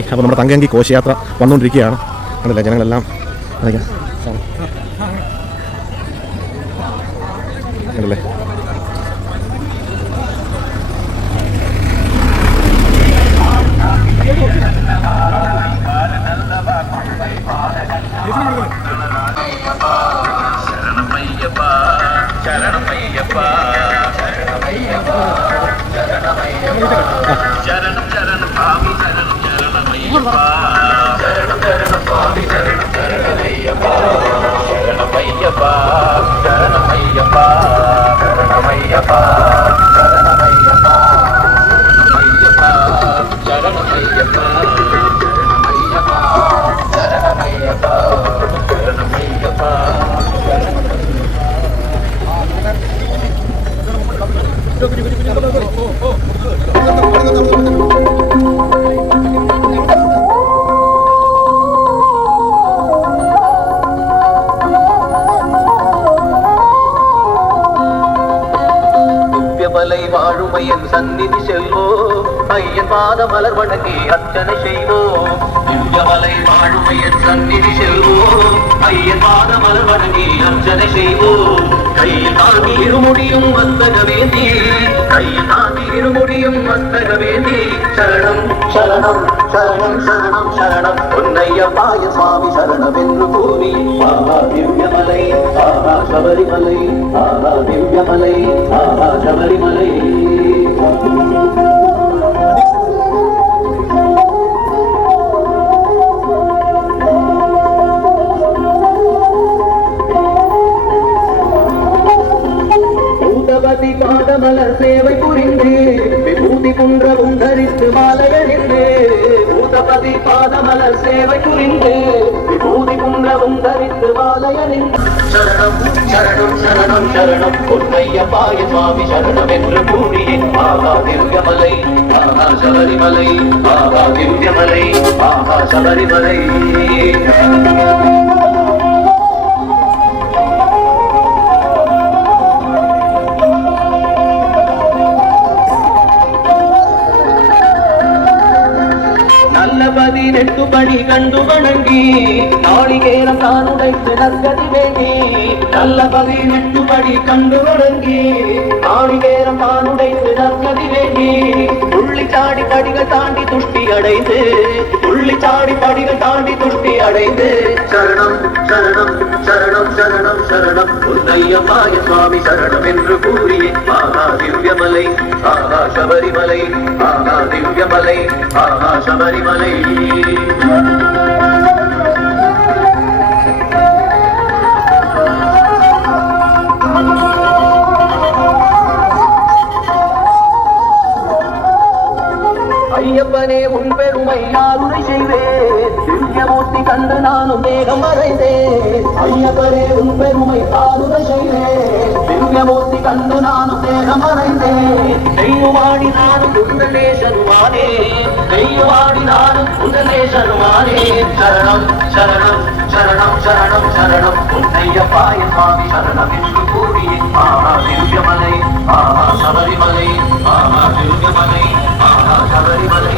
അപ്പോൾ നമ്മുടെ തങ്കയങ്കി ഘോഷയാത്ര വന്നുകൊണ്ടിരിക്കുകയാണ്. കണ്ടില്ലേ ജനങ്ങളെല്ലാം കണ്ടില്ലേ. ശരണം ശരണം സ്വാമി ശരണം ശരണമയ്യപ്പ ശരണം ശരണം സ്വാമി ശരണം ശരണമയ്യപ്പ ശരണമയ്യപ്പ ശരണമയ്യപ്പ ശരണമയ്യപ്പ ശരണമയ്യപ്പ ശരണമയ്യപ്പ ശരണമയ്യപ്പ ശരണമയ്യപ്പ ശരണമയ്യപ്പ. திவ்யமலை வாழுமையன் சந்நிதி செல்வோம், ஐயன் பாத மலர் வணங்கி அர்ச்சனை செய்வோம். திவ்யமலை வாழுமையன் சந்நிதி செல்வோம், ஐயன் பாத மலர் வணங்கி அர்ச்சனை செய்வோம். கையில் தாங்கி இருமுடியும் மஸ்தக வேந்தி, கையில் தாங்கி இருமுடியும் மஸ்தக வேந்தி. சரணம் சரணம் சரணம் சரணம் சரணம் பொன்னையப்பாய சுவாமி சரணம் என்று கூறி ஆஹா திவ்யமலை ஆஹா சபரிமலை ஆஹா திவ்யமலை ஆஹா சபரிமலை. பாதமலர் சேவை புரிந்து விபூதி குன்றவும் தரித்து மாலையணிந்து, பூதபதி பாதமலர் சேவை புரிந்து விபூதி குன்றவும் தரித்து மாலையணிந்து. சரணம் சரணம் சரணம் சரணம் பொன்னையப்பாய சுவாமி சரணம் என்று கூறி ஆஹா திவ்யமலை ஆஹா சபரிமலை ஆஹா திவ்யமலை ஆஹா சபரிமலை. பதினெட்டுபடி கண்டு வணங்கி நாளிகேரம் தான் உடைத்து நற்கதி வேண்டி. நல்ல 18படி கண்டு வணங்கி நாளிகேரம் தான் உடைத்து நற்கதி வேண்டி. துள்ளி சாடி படிகள் தாண்டி துஷ்டி அடைந்து, துள்ளி சாடி படிகள் தாண்டி துஷ்டி அடைந்து. சரணம் சரணம் சரணம் சரணம் சரணம் பொன்னையப்பாய சுவாமி சரணம் என்று கூறி ஆஹா திவ்யமலை ஆஹா சபரிமலை ஆஹா திவ்யமலை ஆஹா சபரிமலை. ஐயப்பனே உன் பெருமை யாருரை செய்வேன், திவ்யமூர்த்தி கண்டு நானும் வேகம் அடைந்தேன். ஐயப்பனே உன் பெருமை யாருரை செய்வேன், திவ்யமூர்த்தி கண்டு நானும் வேகம் அடைந்தேன். தெய்வமாடி நானும் குந்தலேசனுமானே, தெய்வமாடி நானும் குந்தலேசனுமானே. சரணம் சரணம் சரணம் சரணம் சரணம் பொன்னையப்பாய சுவாமி சரணம் என்று கூறி ஆஹா திவ்யமலை ஆஹா சபரிமலை ஆஹா திவ்யமலை ஆஹா சபரிமலை.